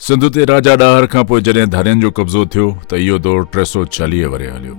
सिंध ते राजा ॾाहर खां पोइ जॾहिं धारियनि जो कब्ज़ो थियो त इहो दौरु 340 वरे हलियो।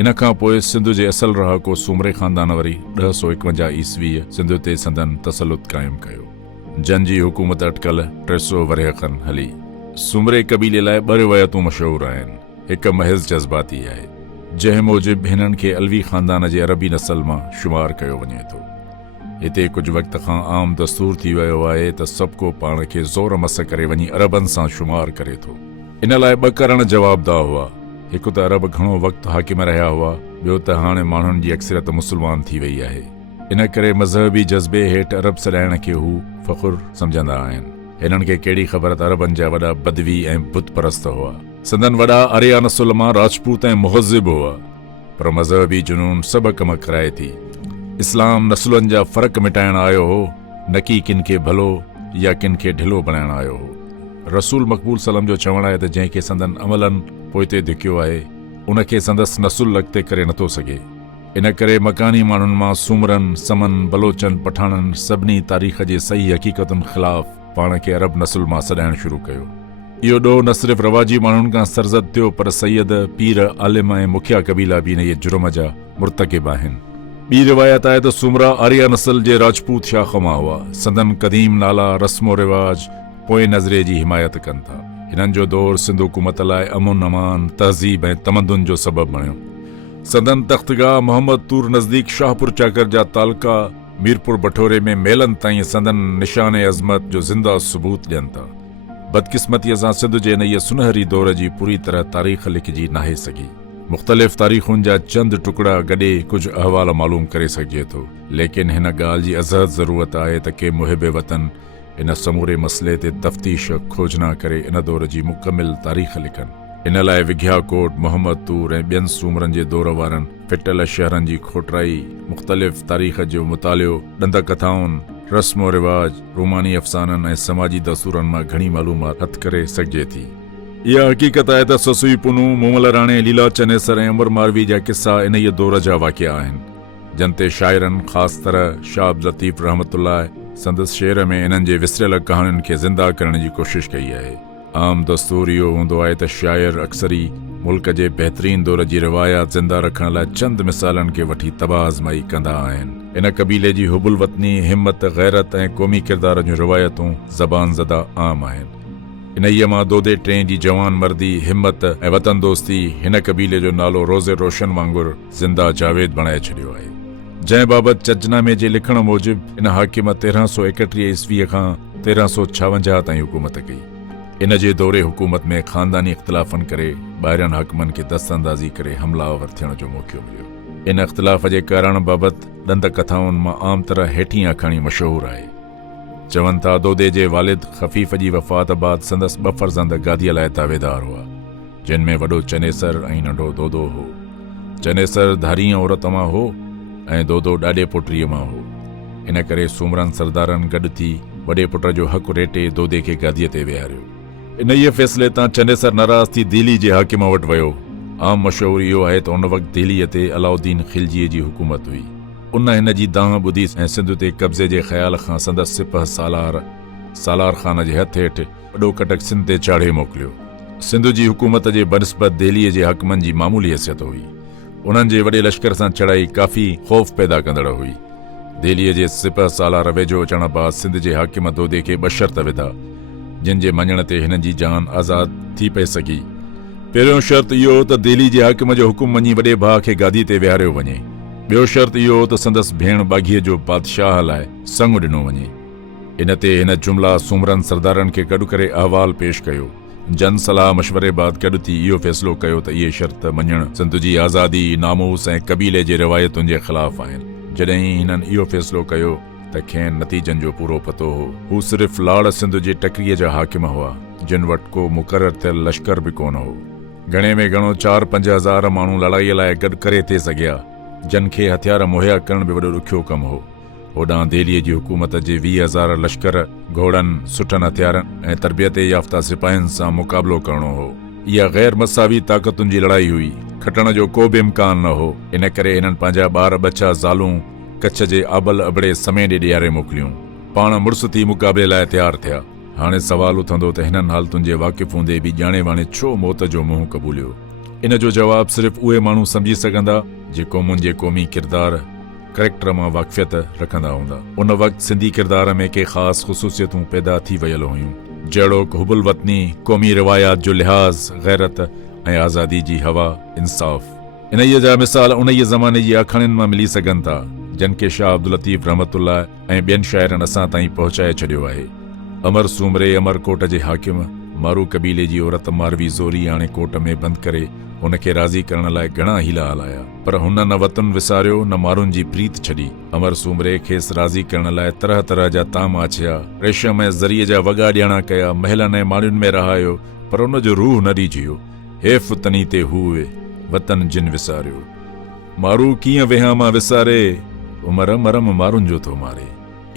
इन खां पोइ सिंध जे असल रहाको सूमरे ख़ानदान वरी 1051 ईस्वीअ सिंध ते संदन तसलुत क़ाइमु कयो, जन जी हुकूमत अटकल 300 वरे खनि हली। सूमरे कबीले लाइ ॿ रिवायतूं मशहूरु आहिनि। हिकु महज़ जज़्बाती आहे, जंहिं मूजिबि हिननि खे अलवी ख़ानदान जे अरबी नसल मां शुमार कयो वञे थो। हिते कुझु वक़्त खां आम दस्तूर थी वियो आहे त सभु को पाण खे ज़ोर मस करे वञी अरबनि सां शुमार करे थो। इन लाइ ॿ करण जवाबदार हुआ। हिकु त अरब घणो वक़्तु हाकिम रहिया हुआ, ॿियो त हाणे माण्हुनि जी अक्सरियत मुस्लमान थी वई आहे। इन करे मज़हबी जज़्बे हेठि अरब सॾाइण खे हू फ़ख़ुरु सम्झंदा आहिनि। हिननि खे कहिड़ी ख़बर त अरबनि जा वॾा बदवी ऐं बुत परस्त हुआ। संदन वॾा आर्या नसुल मां राजपूत ऐं मुहज़िब हुआ, पर मज़हबी जुनून सभु कम कराए थी। इस्लाम नसुलनि जा फ़र्क़ मिटाइण आयो हो, न कि किन खे भलो या किन खे ढिलो बणाइण आयो हो। रसूल मक़बूल सलम जो चवणु आहे त जंहिंखे संदन अमलनि पोइते धिकियो आहे, उनखे संदसि नसुल अॻिते करे नथो सघे। इन करे मकानी माण्हुनि मां सूमरनि, समन, बलोचनि, पठाननि सभिनी तारीख़ जे सही हक़ीक़तुनि ख़िलाफ़ पाण खे अरब नसुल मां सॾाइण शुरू कयो। इहो ॾोह न सिर्फ़ रवाजी माण्हुनि खां सरज़द थियो, पर सैयद, पीर, आलिम ऐं मुखिया कबीला बि इन जे जुर्म जा मुर्तकिब आहिनि। ॿी रिवायत आहे त सूमरा आर्या नसल जे राजपूत शाख मां हुआ। संदन क़दीम नाला, रस्मो रिवाज, पोइ नज़रे जी हिमायत कनि था। हिननि जो दौरु सिंध हुकूमत लाइ अमुन, अमान, तहज़ीब ऐं तमदुन जो सबबु बणियो। संदन तख़्तगाह मोहम्मद तूर नज़दीक शाहपुर चाकर जा तालका मीरपुर बठोरे में मेलनि ताईं संदन निशान अज़मत जो ज़िंदा सबूत ॾियनि था। बदकिस्मतीअ सां सिंध जे इन इहे सुनहरी दौर जी पूरी तरह तारीख़ लिखिजी नाहे सघी। मुख़्तलिफ़ तारीख़ुनि जा चंद टुकड़ा गॾे कुझु अहवाल मालूम करे सघिजे थो, लेकिन हिन ॻाल्हि जी अज़हद ज़रूरत आहे त के मुहिब वतन इन समूरे मसइले ते तफ़्तीश खोजना करे इन दौर जी मुकमिल तारीख़ लिखनि। इन लाइ विघियाकोट, मोहम्मद तूर ऐं ॿियनि सूमरनि जे दौर वारनि फिटल शहरनि जी खोटराई, मुख़्तलिफ़ तारीख़ जो मुतालियो, ॾंद कथाउनि, रस्मो रिवाज, रूमानी अफ़साननि ऐं समाजी दस्तूरनि मां घणी मालूमात हथ करे सघिजे थी। इहा हक़ीक़त आहे त ससुई पुनू, मोमल राणे, लीला चनेसर ऐं उमर मारवी जा किस्सा इन इहे दौर जा वाक़िया आहिनि, जन ते शाइरनि ख़ासि तरह शाह अब्दुल लतीफ़ रहमतुल्लाह संदसि शेर में इन्हनि जे विसरियल कहाणियुनि खे ज़िंदा करण जी कोशिशि कई आहे। आम दस्तूर इहो हूंदो आहे त शाइर अक्सरी मुल्क जे बहितरीन दौर जी रिवायात ज़िंदा रखण लाइ चंद मिसालनि खे वठी तबाह आज़माई कंदा आहिनि। इन कबीले जी हुबुल वतनी, हिम्मत, गैरत ऐं क़ौमी किरदार जूं रिवायतूं ज़बान ज़दा आम आहिनि। इन्हीअ मां दोदे टें जी जवान मर्दी, हिम्मत ऐं वतन दोस्ती हिन कबीले जो नालो रोज़े रोशन वांगुरु ज़िंदा जावेद बणाए छॾियो आहे। जंहिं बाबति चजनामे जे लिखण मूजिबि इन हाकिम 1331 ईस्वीअ खां 1356 ताईं हुकूमत कई। इन जे दौरे हुकूमत में ख़ानदानी इख़्तिलाफ़नि करे ॿाहिरियनि हाकिमनि खे दस्तअंदाज़ी करे हमलावर थियण जो मौक़ो मिलियो। इन इख़्तिलाफ़ जे कारण बाबति ॾंद कथाउनि मां आम तरह हेठीं आखाणी मशहूरु आहे। चवनि था दोदे जे वालिद ख़फ़ीफ़ जी वफ़ात बाद संदसि 2 फ़र्ज़ंद गादीअ लाइ तावेदार हुआ, जिन में वॾो चनेसर ऐं नंढो दोदो हो। चनेसर धारी औरत मां हो ऐं दोदो ॾाॾे पुटीअ मां हो। इन करे सूमरनि सरदारनि गॾु थी वॾे पुट जो हक़ रेटे दोदे खे गादीअ ते विहारियो। इन इहे फ़ैसिले तां चनेसर नाराज़ थी दिल्ली जे हाकिम वटि वियो। आम मशहूरु इहो आहे त उन वक़्तु दिल्लीअ ते अलाउद्दीन खिलजीअ जी हुकूमत हुई। उन हिन जी दांह ॿुधी ऐं सिंध ते कब्ज़े जे ख़्याल खां संदसि सिपह सालार ख़ान जे हथ हेठि वॾो कटक सिंध ते चाढ़े मोकिलियो। सिंध जी हुकूमत जे बनिस्बत दिल्लीअ जे हाकिमनि जी मामूली हैसियत हुई। उन्हनि जे वॾे लश्कर सां चढ़ाई काफ़ी ख़ौफ़ पैदा कंदड़ हुई। दिल्लीअ जे सिपह सालार वेझो अचण बाद सिंध जे हाकिम दोदे खे 2 शर्त विधा, जिन जे मञण ते हिन जी जान आज़ाद थी पए सघी। पहिरियों शर्त इहो त दिल्ली जे हाकिम जो हुकुम मञी वॾे भाउ खे गादी ते विहारियो वञे। ॿियो शर्त इहो त संदसि भेण बाघीअ जो बादशाह लाइ संग ॾिनो वञे। इन ते हिन जुमिला सूमरनि सरदारनि खे गॾु करे अहवाल पेश कयो। जन सलाह मशवरे बाद गॾु थी इहो फ़ैसिलो कयो त इहे शर्त मञणु सिंध जी आज़ादी, नामूस ऐं कबीले जे रिवायतुनि जे ख़िलाफ़ आहिनि। जॾहिं हिननि इहो फ़ैसिलो कयो त खेनि नतीजनि जो पूरो पतो हो। हू सिर्फ़ लाड़ सिंध जे टकरीअ जा हाकिम हुआ, जिन वटि को मुक़ररु थियल लश्कर बि कोन हो। घणे में घणो 4-5 हज़ार माण्हू लड़ाईअ लाइ गॾु करे थे सघिया, जन खे हथियार मुहैया करण बि वॾो ॾुखियो कमु हो। होॾां दिल्लीअ जी हुकूमत जे 20,000 लश्कर, घोड़नि, सुठनि हथियारनि ऐं तरबियत याफ़्ता सिपाहियुनि सां मुक़ाबिलो करणो हो। इहा गैर मसावी ताक़तुनि जी लड़ाई हुई, खटण जो को बि इम्कान न हो। इन करे हिननि पंहिंजा ॿार बचा ज़ालूं कच्छ जे आबल अबड़े समय ॾे ॾियारे मोकिलियूं। पाण मुड़ुस थी मुक़ाबले लाइ तयारु थिया। हाणे सवाल उथंदो त हिननि हालतुनि जे वाक़िफ़ हूंदे बि ॼाणे वाणे छो मौत जो मुंहुं क़बूलियो। इन जो जवाबु सिर्फ़ु उहे माण्हू सम्झी सघंदा जे क़ौमुनि जे क़ौमी किरदार करेक्टर मां वाक़फ़ियत रखंदा हूंदा। उन वक़्तु सिंधी किरदार में के ख़ासि ख़ुसूसियतूं पैदा थी वियल हुयूं, जहिड़ोकि हुबुल वतनी, क़ौमी रिवायात जो लिहाज़, गैरत ऐं आज़ादी जी हवा, इंसाफ़। इन्हीअ जा मिसाल उन्हीअ ज़माने जी आखाणियुनि मां मिली सघनि था, जिन खे शाह अब्दुल लतीफ़ रहमतुल्लाह ऐं ॿियनि शाइरनि असां ताईं पहुचाए छॾियो आहे। अमर सूमरे अमरकोट जे हाकिम मारू कबीले जी औरत मारवी ज़ोरी आणे कोट में बंदि करे हुनखे राज़ी करण लाइ घणा हीला हलाया, पर हुन न वतन विसारियो न मारुनि जी प्रीत छॾी। अमर सूमरे खेसि राज़ी करण लाइ तरह तरह जा ताम आछिया, रेशम ऐं ज़रीअ जा वॻा ॾियणा कया, महलनि ऐं माड़ियुनि में रहायो, पर हुन जो रूह न रीझियो। हेफ़ तनी ते हूए वतन जिन विसारियो। मारू कीअं वेहां मां विसारे, उमर मरम मारुनि जो थो मारे।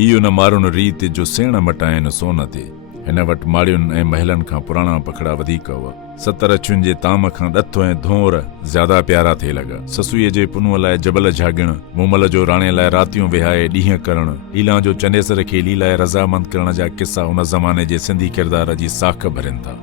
इहो न मारुनि रीत जो सेण मटाइनि सोन ते। हिन वटि माड़ियुनि ऐं महलनि खां पुराणा पखड़ा वधीक हुआ। 70 अछियुनि जे ताम खां ॾथु ऐं धोर ज़्यादा प्यारा थिए लॻा। ससुईअ जे पुनूअ लाइ जबल झाॻिण, मूमल जो राणे लाइ रातियूं विहाए ॾींहं करण, लीला जो चंडेसर खे लीलाए रज़ामंद करण जा किस्सा उन ज़माने जे सिंधी किरदार जी साख भरनि था।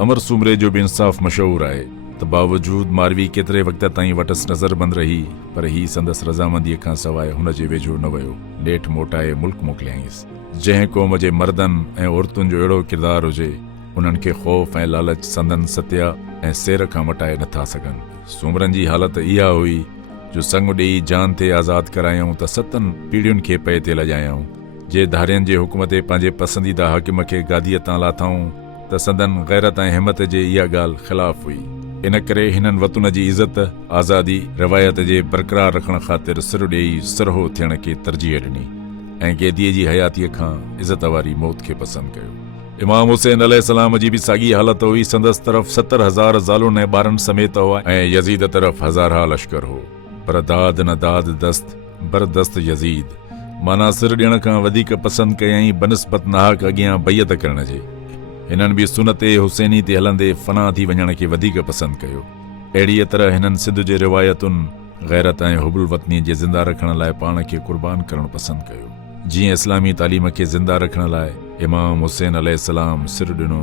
अमर सूमरे जो बि इंसाफ़ मशहूरु आहे त बावजूद मारवी केतिरे वक़्त ताईं वटसि नज़रबंद रही, पर ही संदसि रज़ामंदीअ खां सवाइ हुन जे वेझो न वियो। नेठ मोटाए मुल्क मोकिलियाईंसि। जंहिं क़ौम जे मर्दनि ऐं औरतुनि जो अहिड़ो किरदारु हुजे, उन्हनि खे ख़ौफ़ ऐं लालच संदन सत्या ऐं सेर खां मटाए नथा सघनि। सूमरनि जी हालत इहा हुई जो संग ॾेई जान ते आज़ादु करायूं त 7 पीढ़ियुनि खे पए ते लॼायूं। जे धारियनि जे हुकुम ते पंहिंजे पसंदीदा हाकिम खे गादीअ तां लाथाऊं त संदन गैरत ऐं हिमत जे इहा ॻाल्हि ख़िलाफ़ हुई। इन करे हिननि वतन जी इज़त, आज़ादी, रवायत जे बरक़रार रखण ख़ातिर सिर ॾेई सरहो थियण खे तरजीह ॾिनी ऐं गेदीअ जी हयातीअ खां इज़त वारी मौत खे पसंदि कयो। इमाम हुसैन अलैहिस्सलाम जी बि साॻी हालत हुई। संदसि तरफ़ 70,000 ज़ालुनि ऐं ॿारनि समेत हुआ ऐं यज़ीद तरफ़ हज़ारहा लश्कर हो, पर दाद न दाद दस्त बरदस्त यज़ीद, माना सिर ॾियण खां वधीक पसंदि कयईं बनिस्बत नाहक अॻियां बैयत करण जे। हिननि बि सुनत हुसैनी ते हलंदे फना थी वञण खे वधीक पसंदि कयो। अहिड़ीअ तरह हिननि सिंध जे रिवायतुनि, गैरत ऐं हुबुल वतनी जे ज़िंदा रखण लाइ पाण खे कुर्बान करणु पसंदि कयो। जीअं इस्लामी तालीम खे ज़िंदा रखण लाइ इमाम हुसैन अलैहिस्सलाम सिर ॾिनो,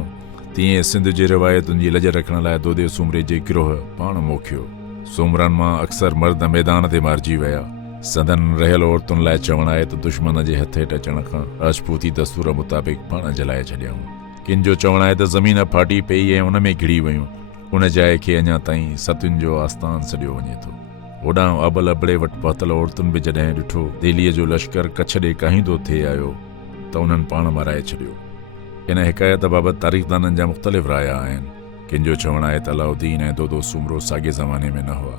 तीअं सिंध जे रिवायतुनि जी लॼ रखण लाइ दोदे सूमरे जे गिरोह पाण मोखियो। सूमरनि मां अक्सर मर्द मैदान ते मारिजी विया। सदन रहियल औरतुनि लाइ चवण आहे त दुश्मन जे हथ हेठि अचण खां राजपूती दस्तूर मुताबिक़ पाण जलाए छॾियऊं। किन जो चवण आहे त ज़मीन फाटी पई ऐं उन में घिड़ी वयूं। उन जाइ खे अञा ताईं सतुनि जो आस्थान सॾियो वञे थो। होॾां अबल अबड़े वटि पहुतल औरतुनि बि जॾहिं ॾिठो दिल्लीअ जो लश्कर कच्छ ॾे काहींदो थिए आयो त उन्हनि पाण माराए छॾियो। इन हिकायत बाबति तारीख़दाननि जा मुख़्तलिफ़ राया आहिनि। किन जो चवण आहे त अलाउद्दीन ऐं दोदो सूमरो साॻे ज़माने में न हुआ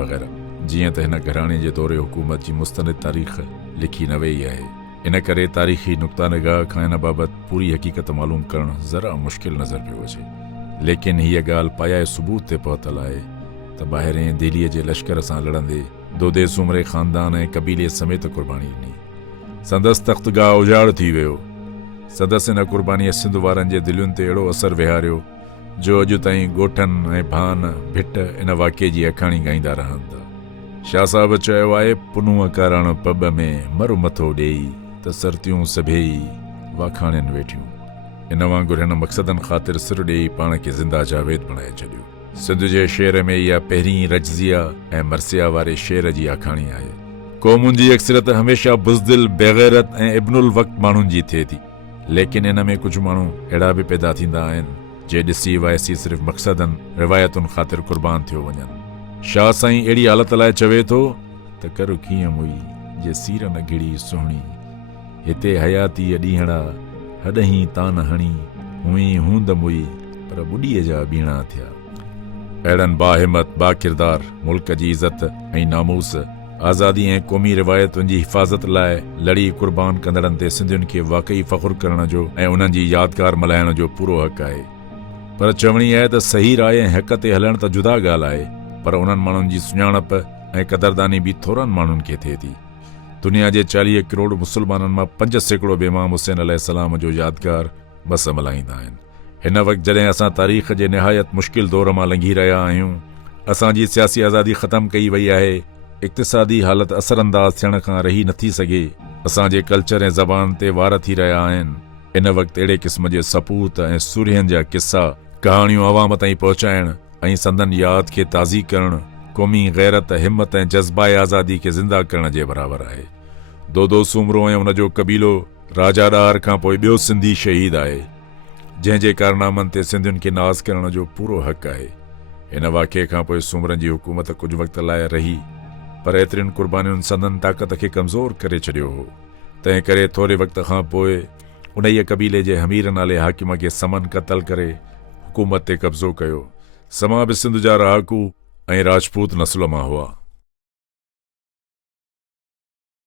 वग़ैरह। जीअं त हिन घराणे जे दौरे हुकूमत जी मुस्तनिद तारीख़ लिखी न वई आहे, इन करे तारीख़ी नुक़्ता निगाह खां हिन बाबति पूरी हक़ीक़त मालूम करणु ज़रा मुश्किल नज़र पियो अचे। लेकिन हीअ ॻाल्हि पायाए सबूत ते पहुतल आहे त ॿाहिरें दिल्लीअ जे लश्कर सां लड़ंदे दोदे सूमरे ख़ानदान ऐं कबीले समेत कुर्बानी ॾिनी। संदसि तख़्तगाह उजाड़ थी वियो। संदसि हिन कुर्बानीअ सिंध वारनि जे दिलियुनि ते अहिड़ो असरु विहारियो जो अॼु ताईं ॻोठनि ऐं भान भिट इन वाक़िए जी अखाणी ॻाईंदा रहनि था। शाह साहिब चयो आहे, पुनूअ कारणु पब में मरु मथो ॾेई त सरतियूं सभेई वाखाणियुनि वेठियूं। इन वांगुरु हिन मक़सदनि ख़ातिर सिर ॾेई पाण खे ज़िंदा जावेद बणाए छॾियो। सिंध जे शेर में इहा पहिरीं रजज़िया ऐं मरसिया वारे शेर जी आखाणी आहे। क़ौमुनि जी अक्सरियत हमेशह बुज़दिल, बेग़ैरत ऐं इब्नुल वक़्त माण्हुनि जी थिए थी, लेकिन इन में कुझु माण्हू अहिड़ा बि पैदा थींदा आहिनि जे ॾिसी वायसी सिर्फ़ु मक़सदनि, रिवायतुनि ख़ातिर कुर्बान थियो वञनि। शाह साईं अहिड़ी हालत लाइ चवे थो त कर कीअं मुई जे सीर न घिड़ी सुहिणी, हिते हयातीअ ॾींहड़ा हॾहीं तान हणी, हुई हूंद मुई पर ॿुॾीअ जा बीणा थिया। अहिड़नि बाहिमत, बाकिरदार, मुल्क जी इज़त ऐं नामूस, आज़ादी ऐं क़ौमी रिवायतुनि जी हिफ़ाज़त लाइ लड़ी कुर्बान कंदड़नि ते सिंधियुनि खे वाक़ई फ़ख़ुरु करण जो ऐं उन्हनि जी यादगार मल्हाइण जो पूरो हक़ आहे। पर चवणी आहे त सही राय ऐं हक़ ते हलण त जुदा ॻाल्हि आहे, पर उन्हनि माण्हुनि जी सुञाणप ऐं क़दरदानी बि थोरनि माण्हुनि खे थिए थी। दुनिया जे 40 करोड़ मुसलमाननि मां 5% बि इमाम हुसैन अलैहिस्सलाम जो यादगार बस मल्हाईंदा आहिनि। हिन वक़्तु जॾहिं असां तारीख़ जे निहायत मुश्किल दौर मां लंघी रहिया आहियूं, असांजी सियासी आज़ादी ख़तमु कई वई आहे, इक़्तिसादी हालत असरअंदाज़ थियण खां रही नथी सघे, असांजे कल्चर ऐं ज़बान ते वार थी रहिया आहिनि, इन वक़्तु अहिड़े क़िस्म जे सपूत ऐं सूर्यनि जा किस्सा कहाणियूं अवाम ताईं पहुचाइण ऐं संदन यादि खे ताज़ी करणु क़ौमी गैरत, हिम्मत ऐं जज़्बाए आज़ादी खे ज़िंदा करण जे बराबरि आहे। दोदो सूमरो ऐं उनजो कबीलो राजाॾार खां पोइ ॿियो सिंधी शहीद आहे, जंहिंजे कारनामनि ते सिंधियुनि खे नाज़ करण जो पूरो हक़ आहे। हिन वाक़िए खां पोइ सूमरनि जी हुकूमत कुझु वक़्त लाइ रही, पर एतिरियुनि कुर्बानियुनि संदन ताक़त खे कमज़ोर करे छॾियो हो। तंहिं करे थोरे वक़्त खां पोइ उन्हीअ कबीले जे हमीर नाले हाकिम खे समन क़तल करे हुकूमत ते कब्ज़ो कयो। समा बि सिंध जा रहाकू ऐं राजपूत नस्ल मां हुआ।